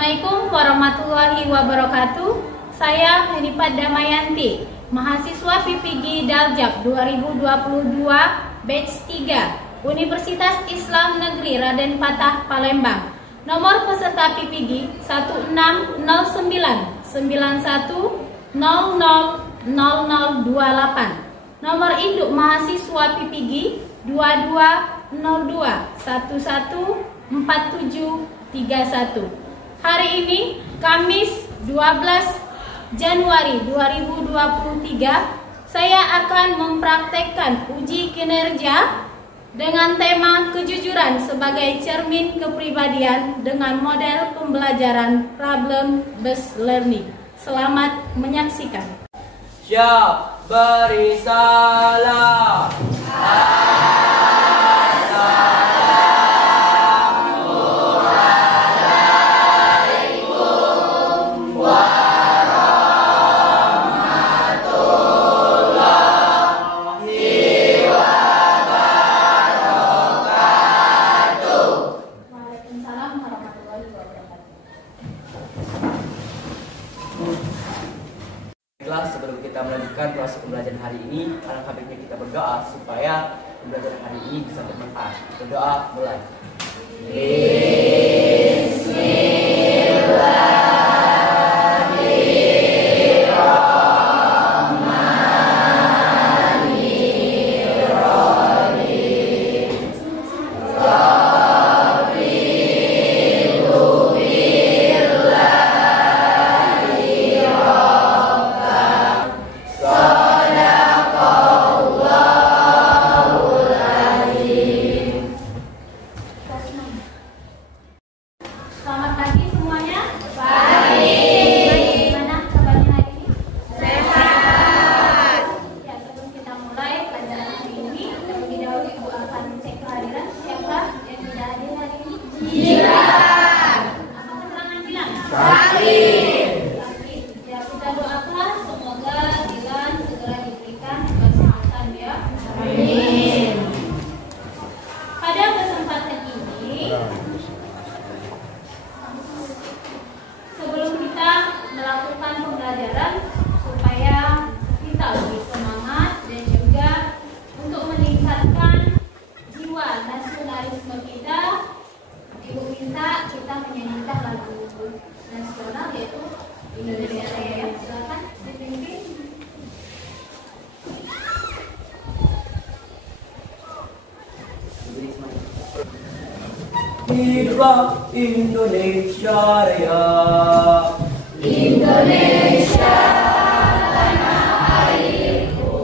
Assalamualaikum warahmatullahi wabarakatuh. Saya Henipat Damayanti, mahasiswa PPG Daljab 2022 batch 3 Universitas Islam Negeri Raden Patah Palembang. Nomor peserta PPG 169191000028. Nomor induk mahasiswa PPG 2202114731. Hari ini Kamis 12 Januari 2023, saya akan mempraktekkan uji kinerja dengan tema kejujuran sebagai cermin kepribadian dengan model pembelajaran problem based learning. Selamat menyaksikan. Siap, beri salam. Sebelum kita melanjutkan proses pembelajaran hari ini, alangkah baiknya kita berdoa supaya pembelajaran hari ini bisa bermanfaat. Berdoa mulai. Selamat pagi semuanya. Baik. Bagaimana kabarnya hari ini? Sehat. Ya, sebelum kita mulai pelajaran hari ini, terlebih dahulu Ibu akan cek kehadiran siapa yang tidak hadir hari ini. Jilan. Apa keterangan Jilan? Sakit. Ya, kita doakan semoga Jilan segera diberikan kesehatan ya. Amin. Pada kesempatan ini, sebelum kita melakukan pembelajaran supaya kita lebih semangat dan juga untuk meningkatkan jiwa nasionalisme kita, Ibu minta kita menyanyikan lagu nasional yaitu Indonesia Raya. Silakan dipimpin. Hiduplah Indonesia Raya. Indonesia tanah airku,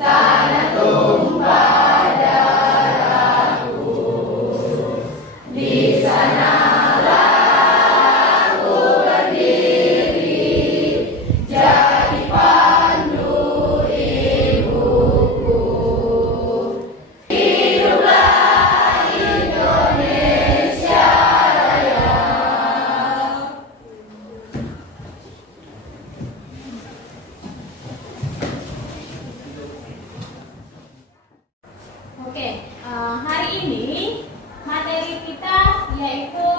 tanah tumpah darahku. Di sanalah aku berdiri, jadi pandu ibuku. Hiduplah Indonesia Raya. Oke, hari ini materi kita yaitu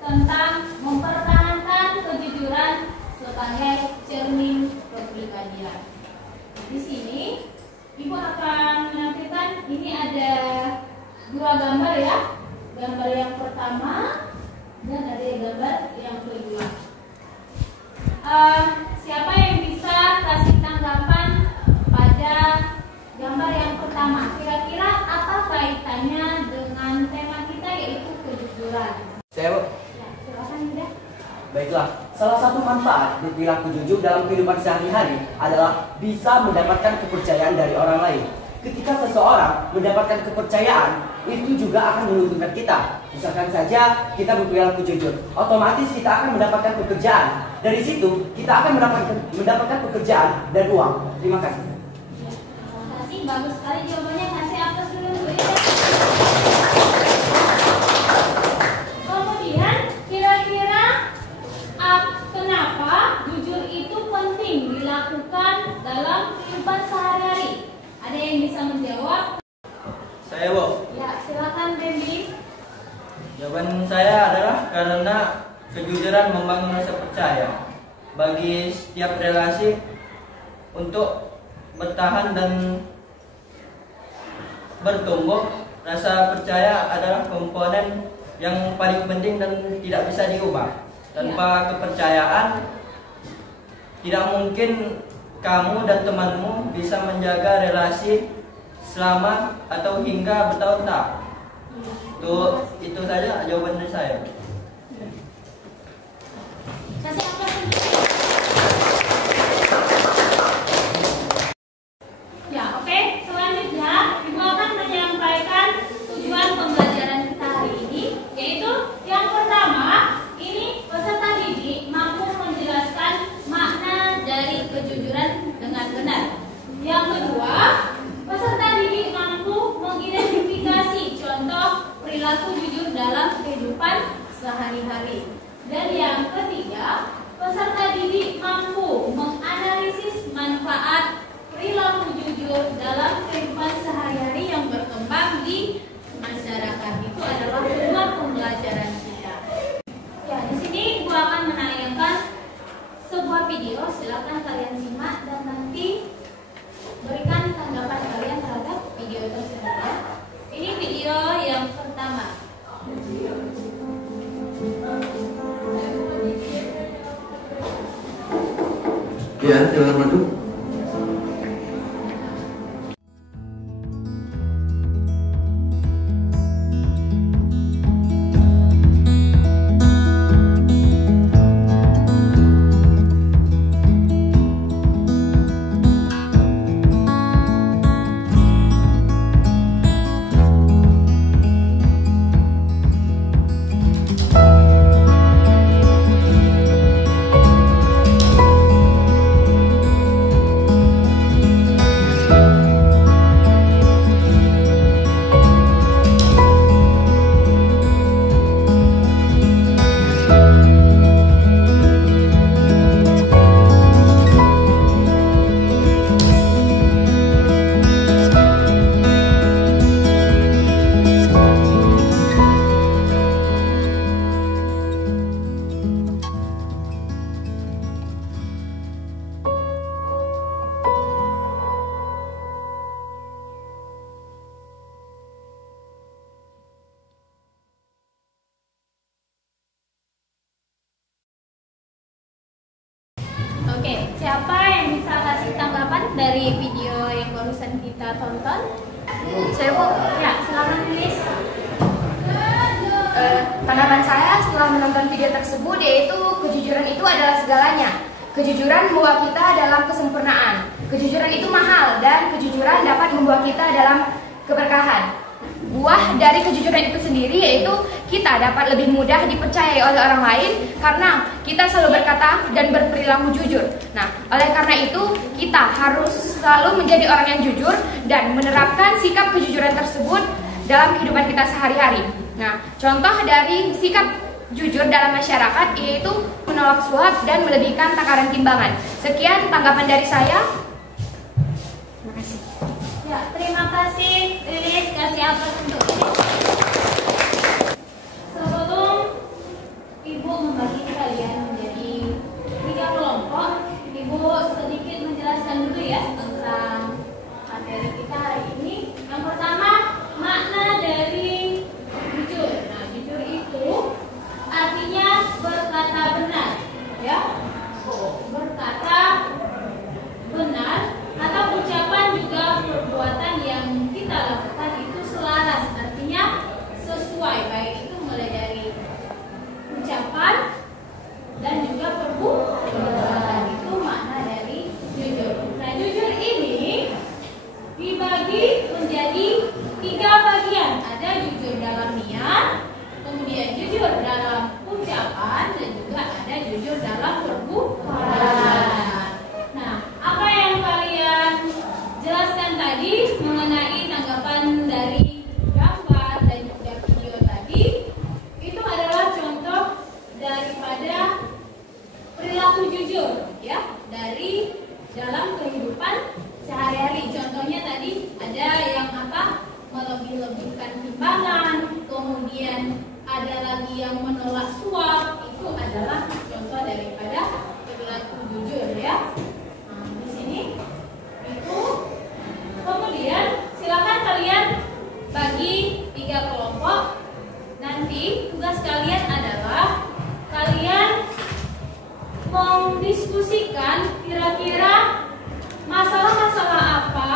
tentang mempertahankan kejujuran sebagai cermin kepribadian. Di sini Ibu akan menampilkan, ini ada dua gambar ya, gambar yang pertama dan ada gambar yang kedua. Siapa yang bisa kasih tanggapan pada gambar yang pertama? Kira-kira apa kaitannya dengan tema kita yaitu kejujuran? Saya, Bu. Ya, silakan Yuda. Baiklah, salah satu manfaat berperilaku jujur dalam kehidupan sehari-hari adalah bisa mendapatkan kepercayaan dari orang lain. Ketika seseorang mendapatkan kepercayaan, itu juga akan menguntungkan kita. Misalkan saja kita berperilaku jujur, otomatis kita akan mendapatkan pekerjaan. Dari situ kita akan mendapatkan pekerjaan dan uang. Terima kasih. Ya, terima kasih, bagus sekali jawabannya. Kasih aplaus dulu Bu Ida. Kemudian kira-kira kenapa jujur itu penting dilakukan dalam kehidupan sehari-hari? Ada yang bisa menjawab? Saya, Bu. Ya, silakan Dendi. Jawaban saya adalah karena kejujuran membangun rasa percaya bagi setiap relasi. Untuk bertahan dan bertumbuh, rasa percaya adalah komponen yang paling penting dan tidak bisa diubah. Tanpa kepercayaan, tidak mungkin kamu dan temanmu bisa menjaga relasi selama atau hingga bertahun-tahun. Itu saja jawaban dari saya. Kasih aplaus untuk ya, oke. Selanjutnya, Ibu akan menyampaikan tujuan pembelajaran kita hari ini, yaitu yang pertama, ini peserta didik mampu menjelaskan makna dari kejujuran dengan benar. Yang kedua, peserta didik mampu mengidentifikasi contoh perilaku jujur dalam kehidupan sehari-hari. Dan yang ketiga, peserta didik mampu menganalisis manfaat perilaku jujur dalam kehidupan sehari-hari yang berkembang di masyarakat. Itu adalah tujuan pembelajaran kita. Ya, di sini Ibu akan menayangkan sebuah video. Silakan kalian simak dan nanti berikan tanggapan kalian terhadap video tersebut. Ya. Ini video yang pertama. Ya, silakan maju. Oke, siapa yang bisa kasih tanggapan dari video yang barusan kita tonton? Saya Bu, Ya, silakan tulis. tanggapan saya setelah menonton video tersebut yaitu kejujuran itu adalah segalanya. Kejujuran membawa kita dalam kesempurnaan. Kejujuran itu mahal dan kejujuran dapat membawa kita dalam keberkahan. Buah dari kejujuran itu sendiri yaitu kita dapat lebih mudah dipercayai oleh orang lain karena kita selalu berkata dan berperilaku jujur. Nah, oleh karena itu kita harus selalu menjadi orang yang jujur dan menerapkan sikap kejujuran tersebut dalam kehidupan kita sehari-hari. Nah, contoh dari sikap jujur dalam masyarakat yaitu menolak suap dan melebihkan takaran timbangan. Sekian tanggapan dari saya. Terima kasih. Ya, terima kasih. Lilis, kasih aplaus untuk Lilis. Sebelum Ibu membagi kalian menjadi 3 kelompok, Ibu sedikit menjelaskan dulu ya tentang materi kita hari ini. Yang pertama, makna dari jujur. Nah, jujur itu artinya berkata benar, ya. Berkata benar atau ucapan juga perbuatan yang kita lakukan itu selaras, artinya sesuai, baik itu mulai dari ucapan dan juga perbuatan. Itu makna dari jujur. Nah, jujur ini dibagi menjadi 3 bagian. Ada jujur dalam niat, kemudian jujur dalam ucapan, dan juga ada jujur dalam perbuatan. Nah, apa yang kalian jelaskan tadi mengenai tanggapan dari gambar dan juga video tadi, itu adalah contoh daripada perilaku jujur, ya, dari dalam kehidupan sehari-hari. Contohnya tadi ada yang apa? Melebih-lebihkan timbangan, kemudian ada lagi yang menolak suap, itu adalah contoh daripada perilaku jujur ya. Nah, di sini itu kemudian silakan kalian bagi 3 kelompok. Nanti tugas kalian adalah kalian mendiskusikan kira-kira masalah-masalah apa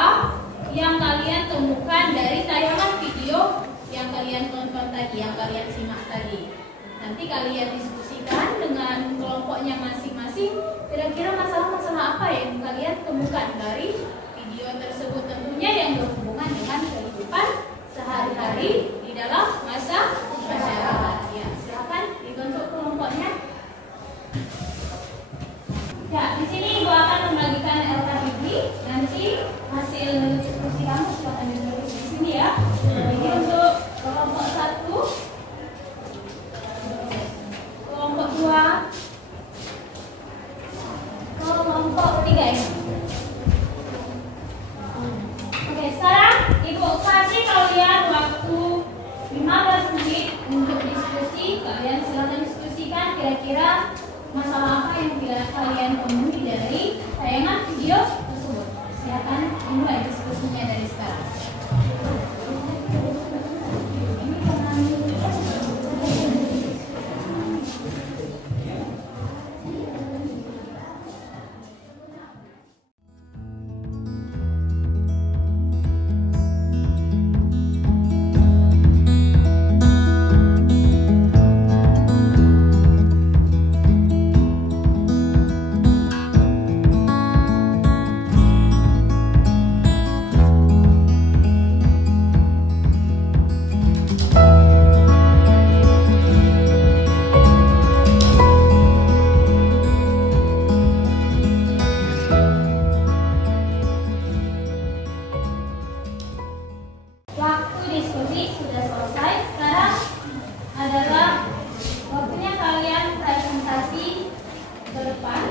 yang kalian temukan dari tayangan video yang kalian tonton tadi, yang kalian simak tadi. Nanti kalian diskusikan dengan kelompoknya masing-masing, kira-kira masalah-masalah apa yang kalian temukan dari video tersebut, tentunya yang berhubungan dengan kehidupan sehari-hari di dalam masyarakat. Ya, silakan dibentuk kelompoknya. Ya, di sini Ibu akan membagikan LKPD. Nanti hasil diskusi kamu silakan ditulis di sini ya. Ini untuk kelompok 1, kelompok 2, kelompok 3 ya. Oke, sekarang Ibu kasih kalian waktu 15 menit untuk diskusi. Kalian silakan diskusikan kira-kira masalah apa yang kalian temui dari tayangan video tersebut. Silakan dimulai diskusinya dari sekarang. Waktu diskusi sudah selesai. Sekarang adalah waktunya kalian presentasi ke depan.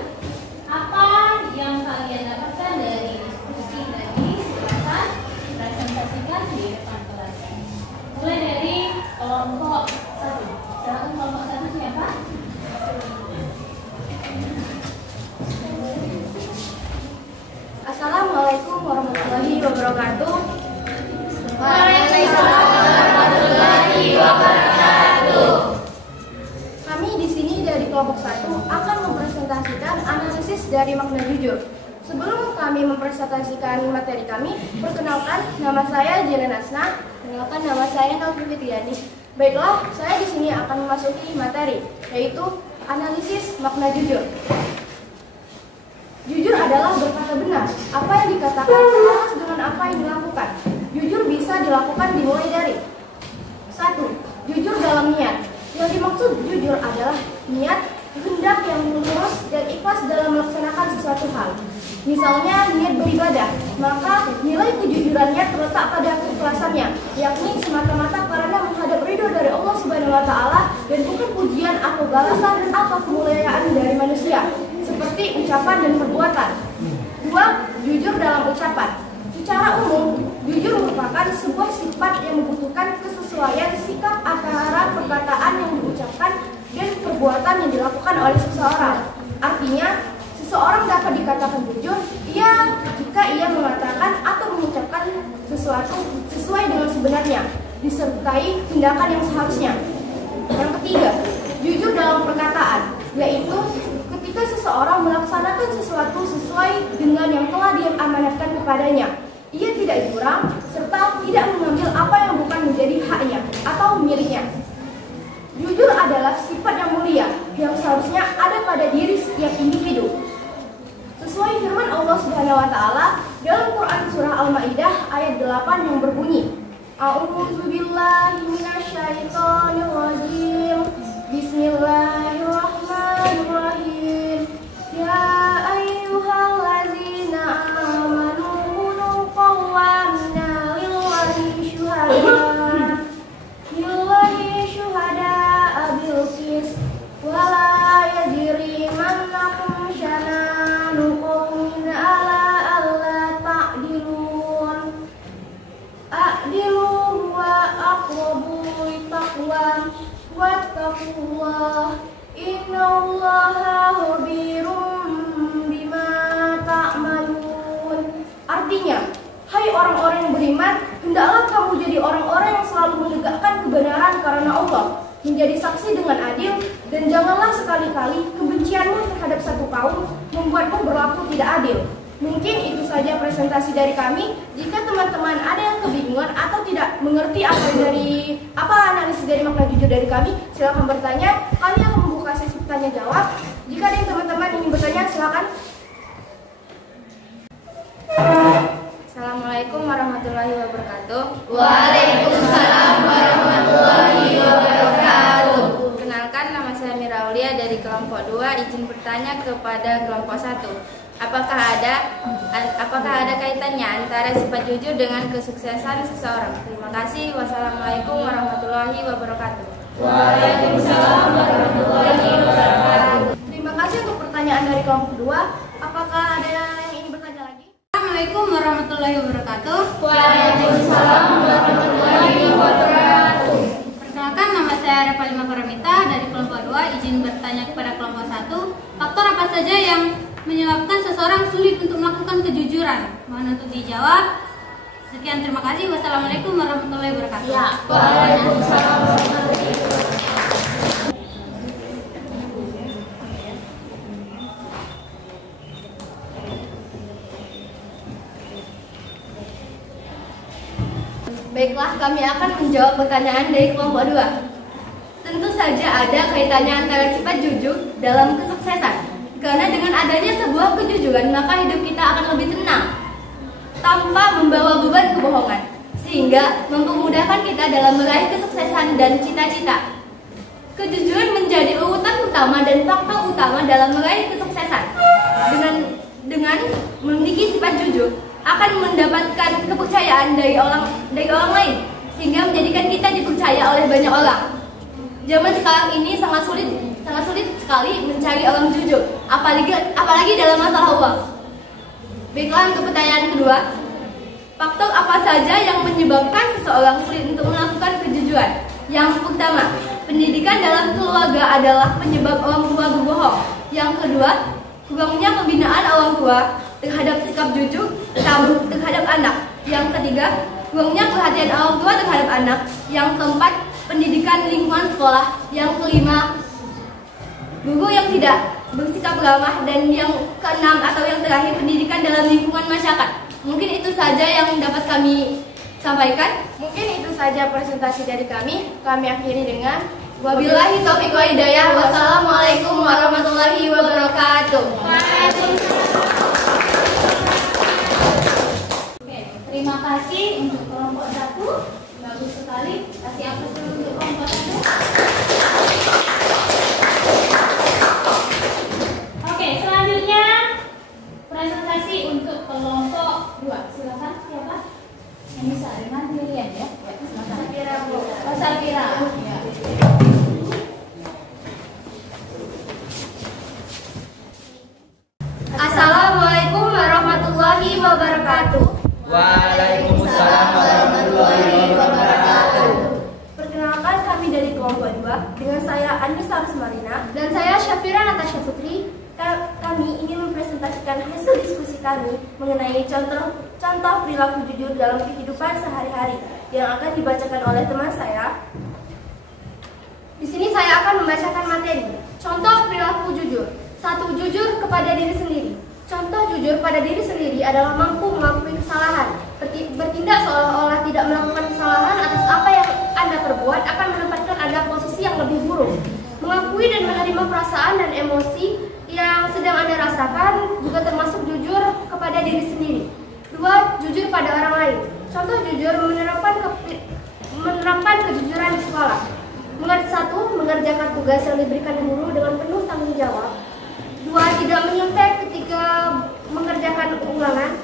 Apa yang kalian dapatkan dari diskusi tadi, silakan presentasikan di depan kelas. Mulai dari kelompok 1. Silakan kelompok 1 siapa? Assalamualaikum warahmatullahi wabarakatuh. Waalaikumsalam warahmatullahi wabarakatuh. Kami di sini dari kelompok 1 akan mempresentasikan analisis dari makna jujur. Sebelum kami mempresentasikan materi kami, perkenalkan nama saya Jelen Asna. Perkenalkan nama saya Naufil Fitriani. Baiklah, saya di sini akan memasuki materi, yaitu analisis makna jujur. Jujur adalah berkata benar. Apa yang dikatakan selaras dengan apa yang dilakukan. Jujur bisa dilakukan dimulai dari 1. Jujur dalam niat. Yang dimaksud jujur adalah niat, kehendak yang lurus dan ikhlas dalam melaksanakan sesuatu hal. Misalnya niat beribadah, maka nilai kejujurannya terletak pada keikhlasannya, yakni semata-mata karena menghadap ridho dari Allah Subhanahu wa taala dan bukan pujian atau balasan atau kemuliaan dari manusia, seperti ucapan dan perbuatan. 2. Jujur dalam ucapan. Secara umum, jujur merupakan sebuah sifat yang membutuhkan kesesuaian sikap antara perkataan yang diucapkan dan perbuatan yang dilakukan oleh seseorang. Artinya, seseorang dapat dikatakan jujur jika ia mengatakan atau mengucapkan sesuatu sesuai dengan sebenarnya, disertai tindakan yang seharusnya. Yang ketiga, jujur dalam perkataan, yaitu ketika seseorang melaksanakan sesuatu sesuai dengan yang telah diamanatkan kepadanya. Ia tidak curang serta tidak mengambil apa yang bukan menjadi haknya atau miliknya. Jujur adalah sifat yang mulia yang seharusnya ada pada diri setiap individu. Sesuai firman Allah Subhanahu wa taala dalam Quran surah Al-Maidah ayat 8 yang berbunyi, A'udzubillahi minasyaitonirrajim. Bismillahirrahmanirrahim. Ya ayyuhallazina amanu kunu qawwamina lillahi syuhada'a bil qis wa la yajrimannakum shana'anu qawmin ala alla ta'dilun. A'dilu wa aqrabu littaqwa wattaqullah Innallaha khabirum bima ta'malun. Artinya, hai orang-orang yang beriman, hendaklah kamu jadi orang-orang yang selalu menegakkan kebenaran karena Allah, menjadi saksi dengan adil, dan janganlah sekali-kali kebencianmu terhadap satu kaum membuatmu berlaku tidak adil. Mungkin itu saja presentasi dari kami. Jika teman-teman ada yang kebingungan atau tidak mengerti apa analisis dari makna jujur dari kami, silakan bertanya. Kami akan membuka sesi tanya jawab. Jika ada yang teman-teman ingin bertanya, silakan. Assalamualaikum warahmatullahi wabarakatuh. Waalaikumsalam warahmatullahi wabarakatuh. Kenalkan, nama saya Mira Aulia dari kelompok 2. Izin bertanya kepada kelompok 1. Apakah ada kaitannya antara sifat jujur dengan kesuksesan seseorang? Terima kasih. Wassalamualaikum warahmatullahi wabarakatuh. Waalaikumsalam warahmatullahi wabarakatuh. Terima kasih untuk pertanyaan dari kelompok 2. Apakah ada yang ingin bertanya lagi? Assalamualaikum warahmatullahi wabarakatuh. Waalaikumsalam warahmatullahi wabarakatuh. Perkenalkan, nama saya Revalima Paramita dari kelompok 2. Izin bertanya kepada kelompok 1. Faktor apa saja yang menyebabkan seseorang sulit untuk melakukan kejujuran? Mohon untuk dijawab. Sekian, terima kasih. Wassalamualaikum warahmatullahi wabarakatuh. Ya, waalaikumsalam warahmatullahi wabarakatuh. Baiklah, kami akan menjawab pertanyaan dari kelompok 2. Tentu saja ada kaitannya antara sifat jujur dalam kesuksesan. Karena dengan adanya sebuah kejujuran, maka hidup kita akan lebih tenang tanpa membawa beban kebohongan, sehingga mempermudahkan kita dalam meraih kesuksesan dan cita-cita. Kejujuran menjadi urutan utama dan faktor utama dalam meraih kesuksesan. Dengan memiliki sifat jujur akan mendapatkan kepercayaan dari orang lain, sehingga menjadikan kita dipercaya oleh banyak orang. Zaman sekarang ini sangat sulit sekali mencari orang jujur, apalagi dalam masalah uang. Baiklah, untuk pertanyaan kedua, faktor apa saja yang menyebabkan seseorang sulit untuk melakukan kejujuran? Yang pertama, pendidikan dalam keluarga adalah penyebab orang tua berbohong. Yang kedua, kurangnya pembinaan orang tua terhadap sikap jujur terhadap anak. Yang ketiga, kurangnya perhatian orang tua terhadap anak. Yang keempat, pendidikan lingkungan sekolah. Yang kelima, guru yang tidak bersikap ramah. Dan yang keenam atau yang terakhir, pendidikan dalam lingkungan masyarakat. Mungkin itu saja yang dapat kami sampaikan. Mungkin itu saja presentasi dari kami. Kami akhiri dengan wabillahi taufiq wal hidayah. Wassalamualaikum warahmatullahi wabarakatuh. Oke, terima kasih untuk kelompok 1. Bagus sekali. Kasih aplaus dulu untuk kelompok 1. Oke, selanjutnya presentasi untuk kelompok 2. Silakan, siapa? Yang bisa dengan Miriam ya. Silakan. Sapira. Ya. Assalamualaikum warahmatullahi wabarakatuh. Waalaikumsalam warahmatullahi wabarakatuh. Perkenalkan, kami dari kelompok 2 dengan saya Anissa Rusmarina dan saya Syafira Natasha Putri. Kami ingin mempresentasikan hasil diskusi kami mengenai contoh perilaku jujur dalam kehidupan sehari-hari yang akan dibacakan oleh teman saya. Di sini saya akan membacakan materi. Contoh perilaku jujur. 1. Jujur kepada diri sendiri. Contoh jujur pada diri sendiri adalah mampu mengakui kesalahan. Bertindak seolah-olah tidak melakukan kesalahan atas apa yang Anda perbuat akan menempatkan Anda posisi yang lebih buruk. Mengakui dan menerima perasaan dan emosi yang sedang Anda rasakan juga termasuk jujur kepada diri sendiri. 2. Jujur pada orang lain. Contoh jujur menerapkan kejujuran di sekolah. 1. Mengerjakan tugas yang diberikan guru dengan penuh tanggung jawab. 2. Tidak menyontek ketika mengerjakan ulangan.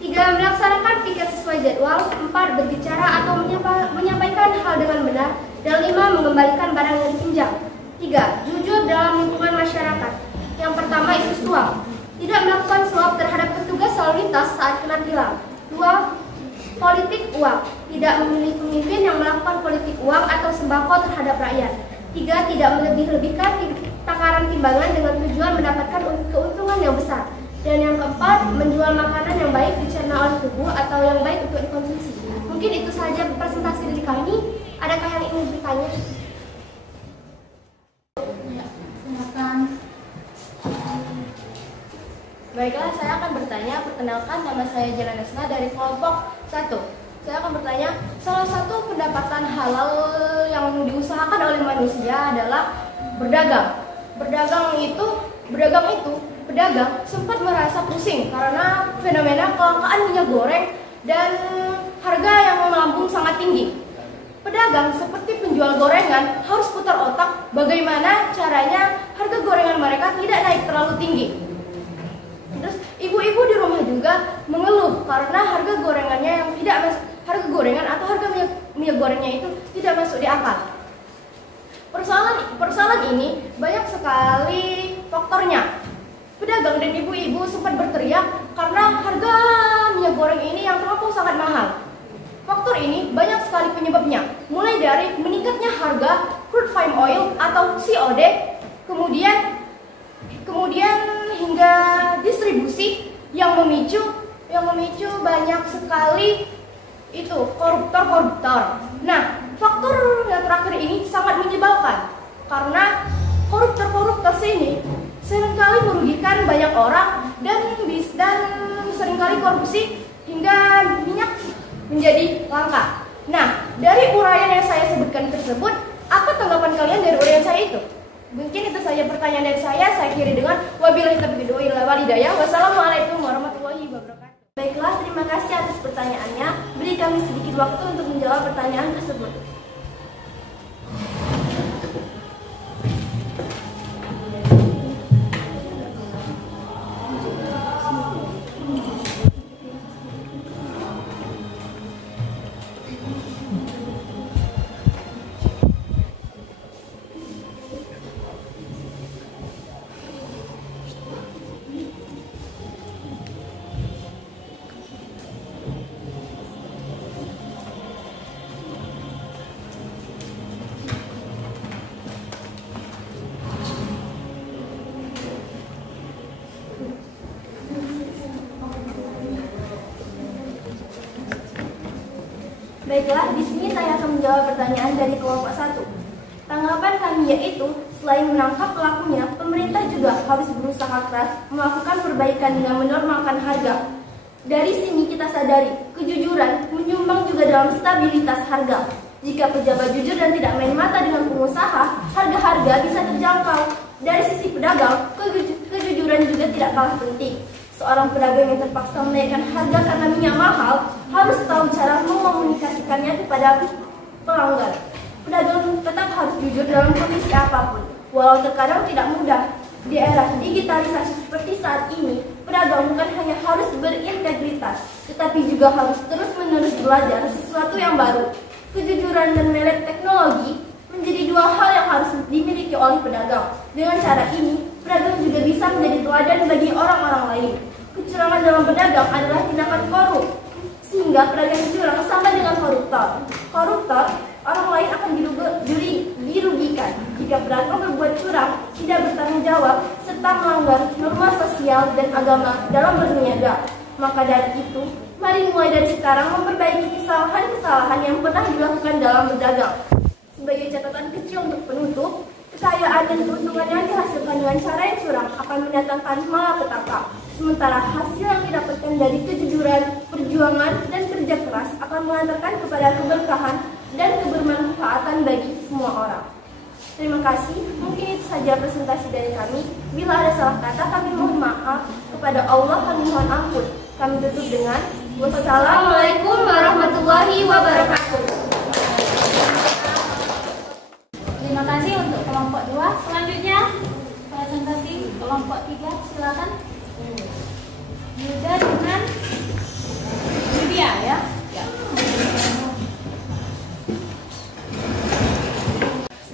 3. Melaksanakan piket sesuai jadwal. 4. Berbicara atau menyampaikan hal dengan benar. Dan 5. Mengembalikan barang yang dipinjam. 3. Jujur dalam lingkungan masyarakat. Yang pertama itu suap. Tidak melakukan suap terhadap petugas lalu lintas saat kena tilang. 2. Politik uang. Tidak memilih pemimpin yang melakukan politik uang atau sembako terhadap rakyat. 3. Tidak melebih-lebihkan takaran timbangan dengan tujuan mendapatkan keuntungan yang besar. Dan yang keempat, menjual makanan yang baik dicerna oleh tubuh atau yang baik untuk dikonsumsi. Mungkin itu saja presentasi dari kami. Adakah yang ingin bertanya? Silakan. Baiklah, saya akan bertanya. Perkenalkan, nama saya Jana Nesna dari kelompok 1. Saya akan bertanya, salah satu pendapatan halal yang diusahakan oleh manusia adalah berdagang. Pedagang sempat merasa pusing karena fenomena kelangkaan minyak goreng dan harga yang melambung sangat tinggi. Pedagang seperti penjual gorengan harus putar otak bagaimana caranya harga gorengan mereka tidak naik terlalu tinggi. Terus ibu-ibu di rumah juga mengeluh karena harga gorengan atau harga minyak gorengnya itu tidak masuk di akal. Persoalan ini banyak sekali faktornya. Pedagang dan ibu-ibu sempat berteriak karena harga minyak goreng ini yang terlampau sangat mahal. Faktor ini banyak sekali penyebabnya, mulai dari meningkatnya harga crude palm oil atau COD, kemudian hingga distribusi yang memicu banyak sekali itu koruptor. Nah, faktor yang terakhir ini sangat menyebalkan karena koruptor ini seringkali merugikan banyak orang dan seringkali korupsi hingga minyak menjadi langka. Nah, dari uraian yang saya sebutkan tersebut, apa tanggapan kalian dari uraian saya itu? Mungkin itu saja pertanyaan dari saya. Saya akhiri dengan wabillahi taufiq wal hidayah. Wassalamualaikum warahmatullahi wabarakatuh. Baiklah, terima kasih atas pertanyaannya. Beri kami sedikit waktu untuk menjawab pertanyaan tersebut. Baiklah, di sini saya akan menjawab pertanyaan dari kelompok 1. Tanggapan kami yaitu, selain menangkap pelakunya, pemerintah juga harus berusaha keras melakukan perbaikan dengan menormalkan harga. Dari sini kita sadari, kejujuran menyumbang juga dalam stabilitas harga. Jika pejabat jujur dan tidak main mata dengan pengusaha, harga-harga bisa terjangkau. Dari sisi pedagang, kejujuran juga tidak kalah penting. Seorang pedagang yang terpaksa menaikkan harga karena minyak mahal harus tahu cara mengomunikasikannya kepada pelanggan. Pedagang tetap harus jujur dalam kondisi apapun, walau terkadang tidak mudah. Di era digitalisasi seperti saat ini, pedagang bukan hanya harus berintegritas, tetapi juga harus terus-menerus belajar sesuatu yang baru. Kejujuran dan melek teknologi menjadi dua hal yang harus dimiliki oleh pedagang. Dengan cara ini, pedagang juga bisa menjadi teladan bagi orang-orang lain. Kecurangan dalam berdagang adalah tindakan korup, sehingga pedagang curang sama dengan koruptor, orang lain akan dirugikan jika pedagang berbuat curang, tidak bertanggung jawab, serta melanggar norma sosial dan agama dalam berniaga. Maka dari itu, mari mulai dari sekarang memperbaiki kesalahan-kesalahan yang pernah dilakukan dalam berdagang. Sebagai catatan kecil untuk penutup, kekayaan dan keuntungan yang dihasilkan dengan cara yang curang akan mendatangkan malapetaka. Sementara hasil yang didapatkan dari kejujuran, perjuangan, dan kerja keras akan mengantarkan kepada keberkahan dan kebermanfaatan bagi semua orang. Terima kasih, mungkin itu saja presentasi dari kami. Bila ada salah kata, kami mohon maaf. Kepada Allah kami mohon ampun. Kami tutup dengan wassalamualaikum warahmatullahi wabarakatuh. Terima kasih untuk kelompok 2. Selanjutnya presentasi kelompok 3. Silakan. Yuda dengan Lydia ya.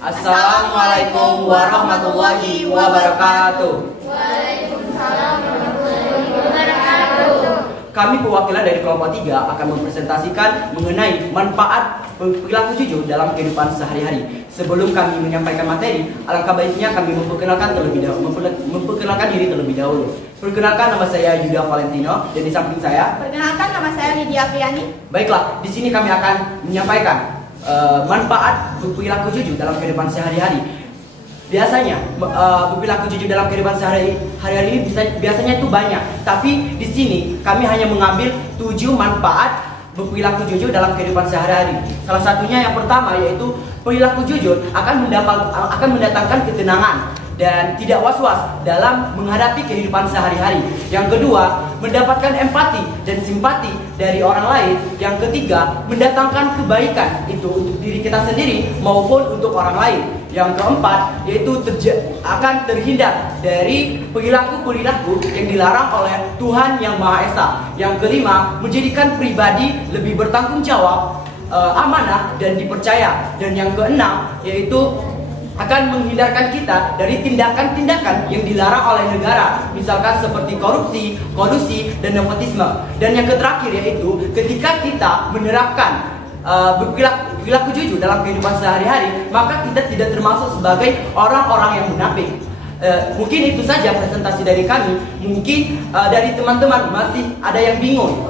Assalamualaikum warahmatullahi wabarakatuh. Waalaikumsalam warahmatullahi wabarakatuh. Kami perwakilan dari kelompok 3 akan mempresentasikan mengenai manfaat perilaku jujur dalam kehidupan sehari-hari. Sebelum kami menyampaikan materi, alangkah baiknya kami memperkenalkan diri terlebih dahulu. Perkenalkan, nama saya Yuda Valentino dan di samping saya. Perkenalkan, nama saya Lydia Apriani. Baiklah, di sini kami akan menyampaikan manfaat berperilaku jujur dalam kehidupan sehari-hari. Biasanya berperilaku jujur dalam kehidupan sehari-hari ini biasanya itu banyak, tapi di sini kami hanya mengambil 7 manfaat berperilaku jujur dalam kehidupan sehari-hari. Salah satunya yang pertama yaitu perilaku jujur akan mendatangkan ketenangan dan tidak was-was dalam menghadapi kehidupan sehari-hari. Yang kedua, mendapatkan empati dan simpati dari orang lain. Yang ketiga, mendatangkan kebaikan itu untuk diri kita sendiri maupun untuk orang lain. Yang keempat, yaitu akan terhindar dari perilaku-perilaku yang dilarang oleh Tuhan Yang Maha Esa. Yang kelima, menjadikan pribadi lebih bertanggung jawab, amanah dan dipercaya. Dan yang keenam, yaitu akan menghindarkan kita dari tindakan-tindakan yang dilarang oleh negara, misalkan seperti korupsi, kolusi, dan nepotisme. Dan yang terakhir yaitu ketika kita menerapkan berperilaku jujur dalam kehidupan sehari-hari, maka kita tidak termasuk sebagai orang-orang yang munafik. Mungkin itu saja presentasi dari kami. Mungkin dari teman-teman masih ada yang bingung.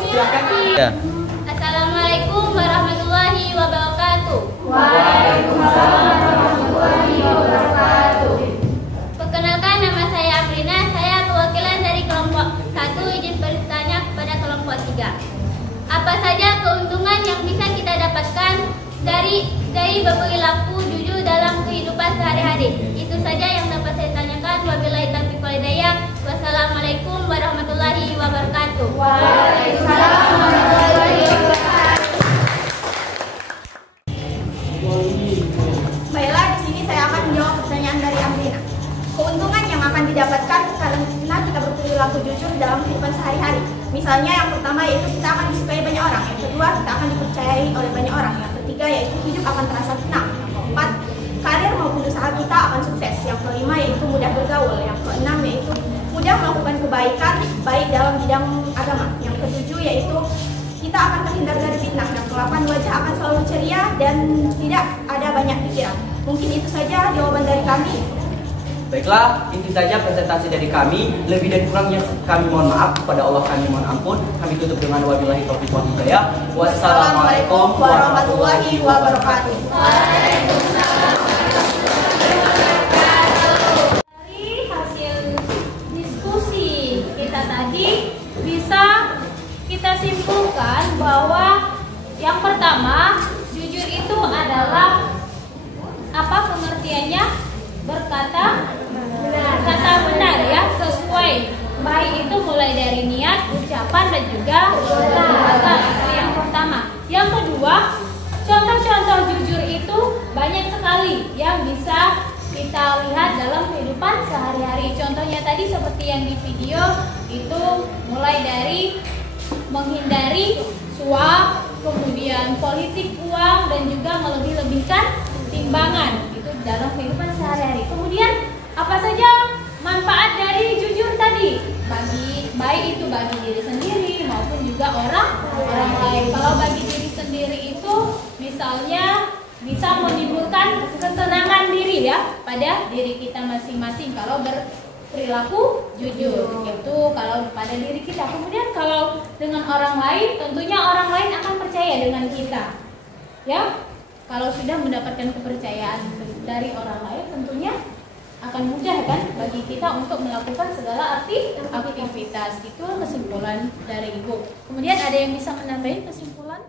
Silakan. Ya. Assalamualaikum warahmatullahi wabarakatuh. Waalaikumsalam warahmatullahi wabarakatuh. Perkenalkan, nama saya Aprina. Saya perwakilan dari kelompok 1. Izin bertanya kepada kelompok 3. Apa saja keuntungan yang bisa kita dapatkan dari berperilaku jujur dalam kehidupan sehari-hari? Itu saja yang dapat saya tanyakan. Wabillahi taufiq wal hidayah. Wassalamualaikum warahmatullahi wabarakatuh. Waalaikumsalam warahmatullahi wabarakatuh. Baiklah, di sini saya akan menjawab pertanyaan dari Amrina. Keuntungan yang akan didapatkan karena kita berperilaku jujur dalam kehidupan sehari-hari. Misalnya yang pertama yaitu kita akan disukai banyak orang. Yang kedua, kita akan dipercayai oleh banyak orang. Yang ketiga yaitu hidup akan terasa tenang. Yang keempat, karir maupun usaha kita akan sukses. Yang kelima yaitu mudah bergaul. Yang keenam yaitu mudah melakukan kebaikan baik dalam bidang agama. Yang ketujuh yaitu kita akan terhindar dari fitnah. Yang ke-8, wajah akan selalu ceria dan tidak ada banyak pikiran. Mungkin itu saja jawaban dari kami. Baiklah, itu saja presentasi dari kami. Lebih dan kurangnya kami mohon maaf, kepada Allah kami mohon ampun. Kami tutup dengan wabillahi taufiq wal hidayah. Wassalamualaikum warahmatullahi wabarakatuh. Dari hasil diskusi kita tadi bisa kita simpulkan bahwa yang pertama, jujur itu adalah apa pengertiannya? Berkata benar ya, sesuai. Baik itu mulai dari niat, ucapan dan juga perbuatan. Itu yang pertama. Yang kedua, contoh-contoh jujur itu banyak sekali yang bisa kita lihat dalam kehidupan sehari-hari. Contohnya tadi seperti yang di video itu mulai dari menghindari suap, kemudian politik uang dan juga melebih-lebihkan timbangan itu dalam kehidupan sehari-hari. Kemudian apa saja manfaat dari jujur tadi? Baik itu bagi diri sendiri maupun juga orang lain. Kalau bagi diri sendiri itu misalnya bisa menimbulkan ketenangan diri ya pada diri kita masing-masing kalau berperilaku jujur. Itu kalau pada diri kita. Kemudian kalau dengan orang lain, tentunya orang lain akan percaya dengan kita. Ya. Kalau sudah mendapatkan kepercayaan dari orang lain, tentunya akan mudah kan bagi kita untuk melakukan segala aktivitas. Itu kesimpulan dari Ibu. Kemudian ada yang bisa menambahkan kesimpulan?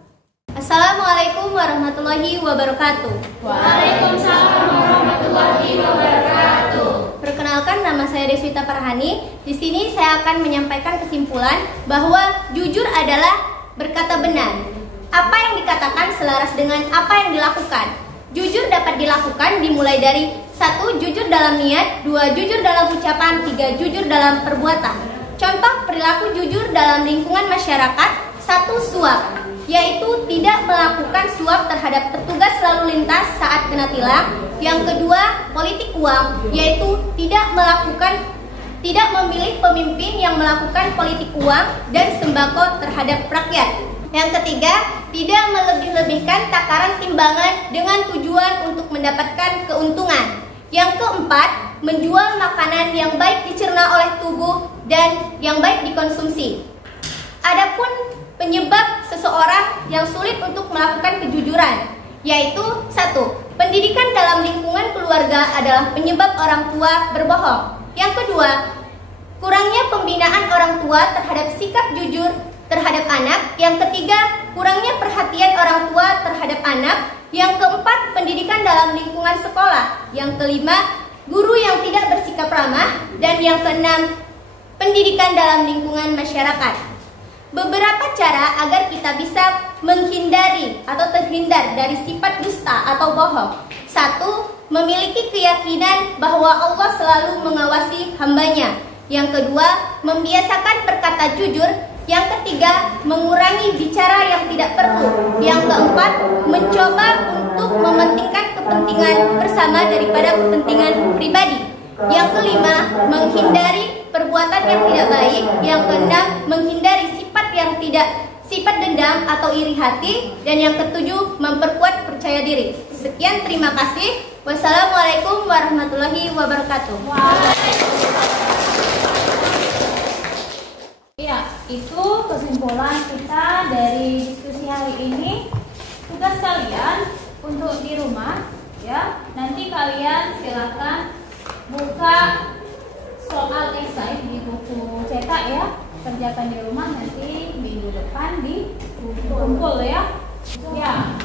Assalamualaikum warahmatullahi wabarakatuh. Waalaikumsalam warahmatullahi wabarakatuh. Perkenalkan, nama saya Deswita Farhani. Di sini saya akan menyampaikan kesimpulan bahwa jujur adalah berkata benar. Apa yang dikatakan selaras dengan apa yang dilakukan. Jujur dapat dilakukan dimulai dari 1. Jujur dalam niat, 2. Jujur dalam ucapan, 3. Jujur dalam perbuatan. Contoh perilaku jujur dalam lingkungan masyarakat. 1. Suap, yaitu tidak melakukan suap terhadap petugas lalu lintas saat kena tilang. Yang kedua, politik uang, yaitu tidak memilih pemimpin yang melakukan politik uang dan sembako terhadap rakyat. Yang ketiga, tidak melebih-lebihkan takaran timbangan dengan tujuan untuk mendapatkan keuntungan. Yang keempat, menjual makanan yang baik dicerna oleh tubuh dan yang baik dikonsumsi. Adapun penyebab seseorang yang sulit untuk melakukan kejujuran, yaitu 1. Pendidikan dalam lingkungan keluarga adalah penyebab orang tua berbohong. Yang kedua, kurangnya pembinaan orang tua terhadap sikap jujur terhadap anak. Yang ketiga, kurangnya perhatian orang tua terhadap anak. Yang keempat, pendidikan dalam lingkungan sekolah. Yang kelima, guru yang tidak bersikap ramah. Dan yang keenam, pendidikan dalam lingkungan masyarakat. Beberapa cara agar kita bisa menghindari atau terhindar dari sifat dusta atau bohong. 1. Memiliki keyakinan bahwa Allah selalu mengawasi hambanya. Yang kedua, membiasakan berkata jujur. Yang ketiga, mengurangi bicara yang tidak perlu. Yang keempat, mencoba untuk mementingkan kepentingan bersama daripada kepentingan pribadi. Yang kelima, menghindari perbuatan yang tidak baik. Yang keenam, menghindari sifat dendam atau iri hati. Dan yang ketujuh, memperkuat percaya diri. Sekian, terima kasih. Wassalamualaikum warahmatullahi wabarakatuh. Ya, itu kesimpulan kita dari diskusi hari ini. Tugas kalian untuk di rumah, ya. Nanti kalian silakan buka soal esai di buku cetak ya. Kerjakan di rumah, nanti minggu depan di kumpul ya. Ya,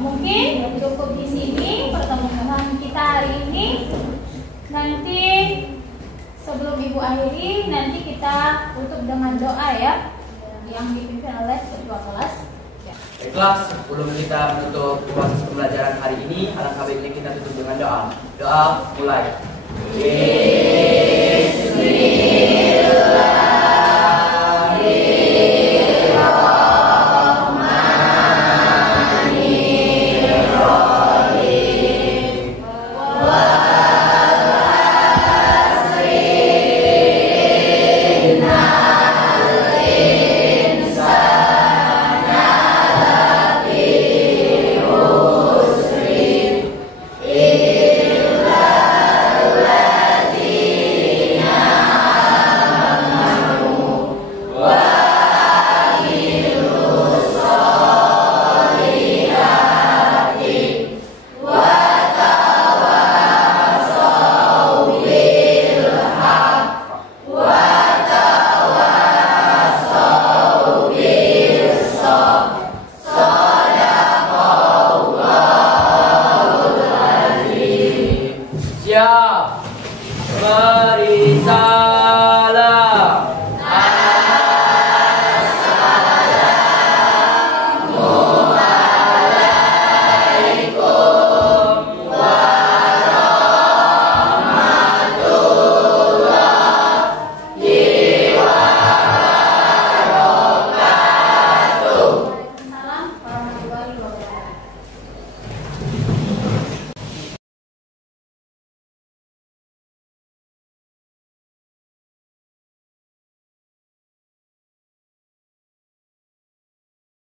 mungkin cukup di sini pertemuan kita hari ini. Nanti sebelum Ibu akhiri, nanti kita tutup dengan doa ya, yang dipimpin oleh ketua kelas. Ya. Baiklah, sebelum kita menutup proses pembelajaran hari ini, alangkah baiknya kita tutup dengan doa. Doa mulai.